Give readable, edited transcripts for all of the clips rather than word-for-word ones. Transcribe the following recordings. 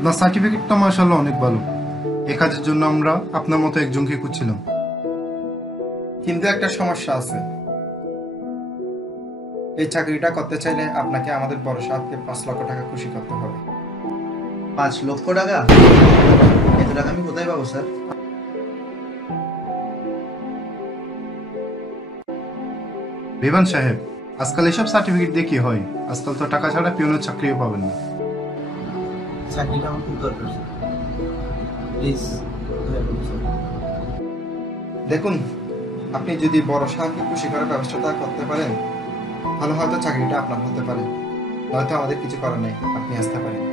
আপনার সার্টিফিকেটটা মাশাআল্লাহ অনেক ভালো। এই কাজের জন্য আমরা আপনার মতো একজনকে খুঁজছিলাম। কিন্তু একটা সমস্যা আছে। এই চাকরিটা করতে চাইলে আপনাকে আমাদের বড় সাহেবকে 5 লক্ষ টাকা খুশি করতে হবে। 5 লক্ষ টাকা? এত টাকা আমি কোথায় পাবো স্যার? রেবান সাহেব, আজকাল এসব সার্টিফিকেট দিয়ে কি হয়? আজকাল তো টাকা ছাড়া পিওনের চাকরিও পাবেন না। চাকরিটা আমার খুব দরকার স্যার, প্লিজ। দেখুন, আপনি যদি বড় সাহেবকে খুশি করার ব্যবস্থাটা করতে পারেন, ভালো হয়তো চাকরিটা আপনার হতে পারে। নয়তো আমাদের কিছু করার নেই, আপনি আসতে পারেন।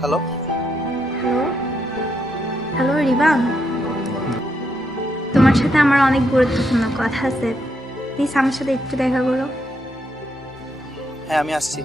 হ্যালো। হ্যালো, হ্যালো রিবান, তোমার সাথে আমার অনেক গুরুত্বপূর্ণ কথা আছে, প্লিজ আমার সাথে একটু দেখা করো। হ্যাঁ, আমি আসছি।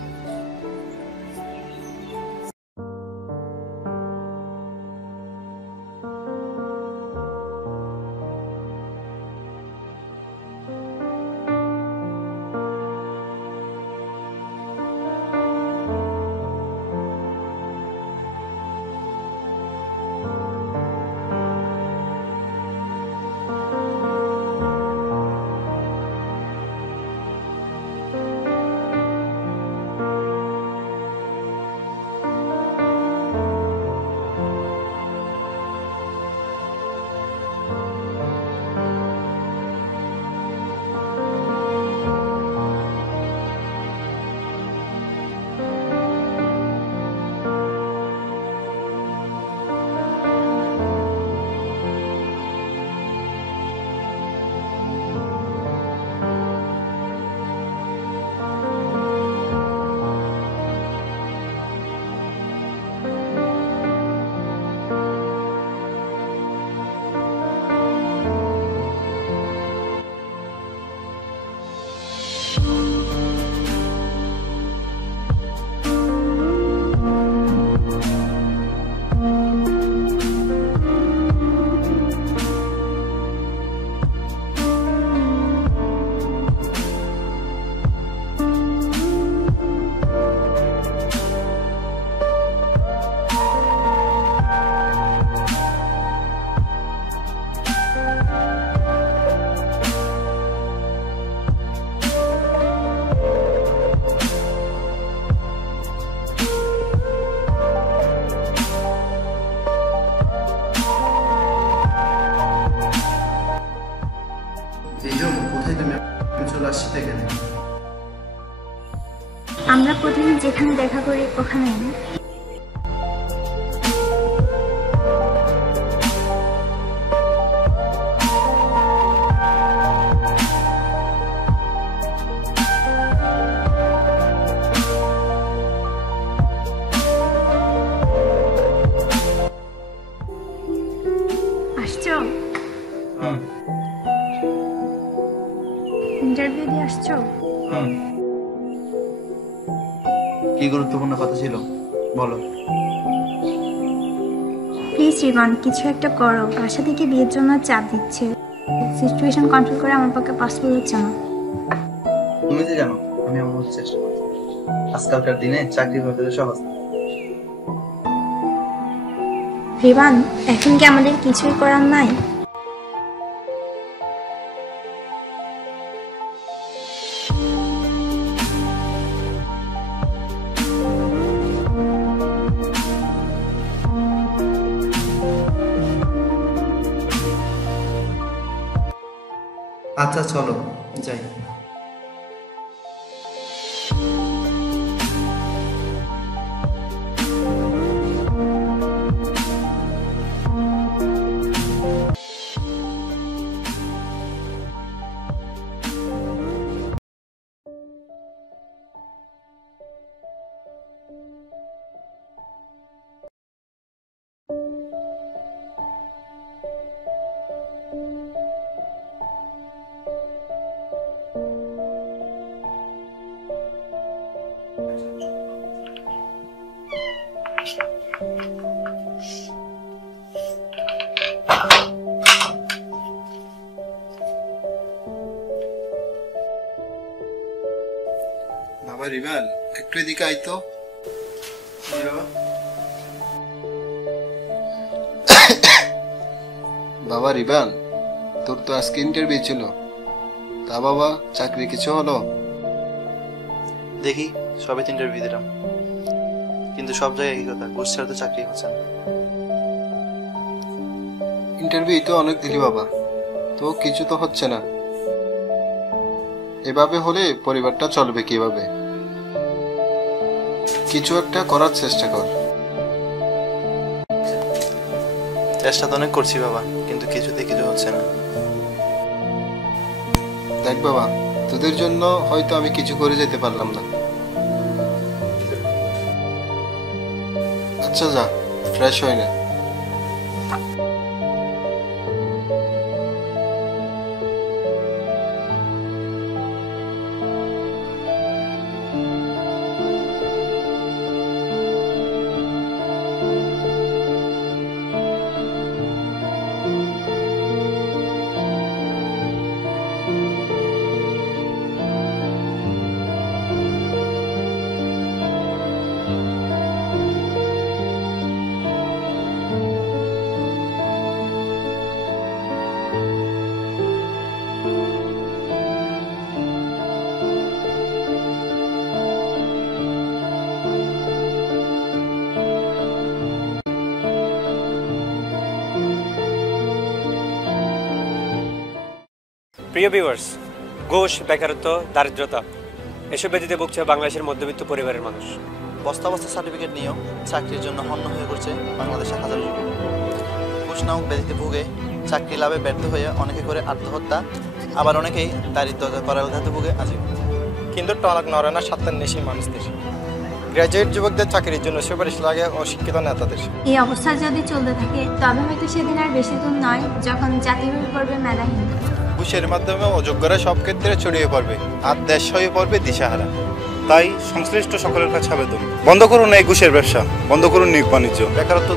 এই জন্য কোথায় তুমি? আমি চলে আসছি তো এখানে। আমরা প্রতিদিন যেখানে দেখা করি ওখানে আসছো, ইন্টারভিউ দিয়ে আসছো? কি গুরুত্বপূর্ণ কথা ছিল বলো। প্লিজ রিবান, কিছু একটা করো, বাসা থেকে বিয়ের জন্য চাপ দিচ্ছে, সিচুয়েশন কন্ট্রোল করে আমার পক্ষে পসিবল হচ্ছে না। তুমি যে জানো আমি আমার মতো চেষ্টা করছি। আজকালকার দিনে চাকরি হতে সহজ না। রিবান, এখন কি আমাদের কিছুই করার নাই? আচ্ছা চলো যাই। বাবা রিভান, একটু এদিকে আইতো। বাবা রিভান, তোর তো আজকে ইন্টারভিউ ছিল, তা বাবা চাকরি কিছু হলো? দেখি সবে তো ইন্টারভিউ দিলাম, কিন্তু সব জায়গায় একই কথা, ঘুষ ছাড়া তো চাকরি হচ্ছে না। ইন্টারভিউ তো অনেক দিলি বাবা, তো কিছু তো হচ্ছে না। এভাবে হলে পরিবারটা চলবে কিভাবে? কিছু একটা করার চেষ্টা কর। চেষ্টা তো অনেক করছি বাবা, কিন্তু কিছুতে কিছু হচ্ছে না। দেখ বাবা, তোদের জন্য হয়তো আমি কিছু করে যেতে পারলাম না। আচ্ছা যা, ফ্রেশ হয়ে নে। প্রিয় ভিউয়ার্স, ঘুষ, বেকারত্ব, দারিদ্রতা এসব ব্যাধিতে ভুগছে বাংলাদেশের মধ্যবিত্ত পরিবারের মানুষ। বস্তা বস্তা সার্টিফিকেট নিয়েও চাকরির জন্য হন্য হয়ে পড়ছে বাংলাদেশের হাজার যুবক। ঘুষ নামক ব্যাধিতে ভুগে চাকরি লাভে ব্যর্থ হয়ে অনেকে করে আত্মহত্যা, আবার অনেকেই দারিদ্রতা করাঘাতে ভুগে আজীবন। কিন্তু টনক নড়ে না স্বার্থের নেশী মানুষদের। গ্র্যাজুয়েট যুবকদের চাকরির জন্য সুপারিশ লাগে অশিক্ষিত নেতাদের। এই অবস্থা যদি চলতে থাকে তবে হয়তো সেদিন আর বেশি দূর নয় যখন জাতি হয়ে পড়বে মেধাহীন। ঘুষের মাধ্যমে অযোগ্যরা সব ক্ষেত্রে ছড়িয়ে পড়বে আর দেশ হয়ে পড়বে দিশাহারা। তাই সংশ্লিষ্ট সকলের কাছে আবেদন, বন্ধ করুন এই ঘুষের ব্যবসা, বন্ধ করুন নিয়োগ বাণিজ্য। বেকারত্ব